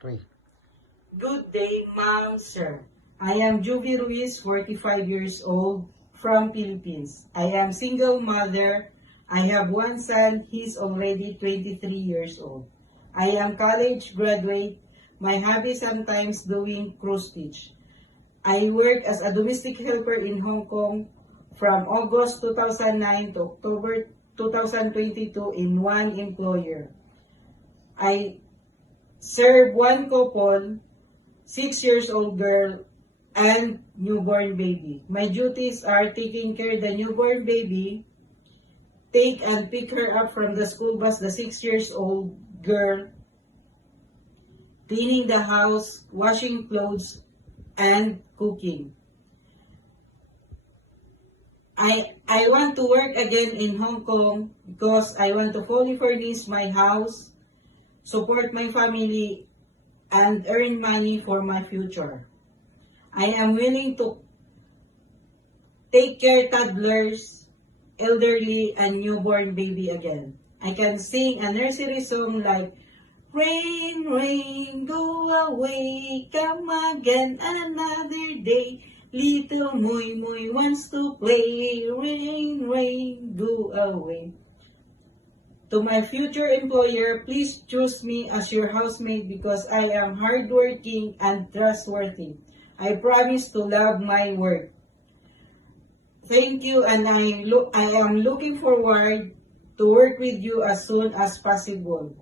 3. Good day, ma'am, sir. I am Juvie Ruiz, 45 years old, from Philippines. I am single mother. I have one son. He's already 23 years old. I am college graduate. My hobby sometimes doing cross stitch. I work as a domestic helper in Hong Kong from August 2009 to October 2022 in one employer. I serve one couple, 6 years old girl, and newborn baby. My duties are taking care of the newborn baby, take and pick her up from the school bus, the 6 years old girl, cleaning the house, washing clothes, and cooking. I want to work again in Hong Kong because I want to fully furnish my house, support my family, and earn money for my future. I am willing to take care toddlers, elderly, and newborn baby again. I can sing a nursery song like, rain, rain, go away, come again another day. Little Moy Moy wants to play, rain, rain, go away. To my future employer, please choose me as your housemate because I am hardworking and trustworthy. I promise to love my work. Thank you, and I am looking forward to work with you as soon as possible.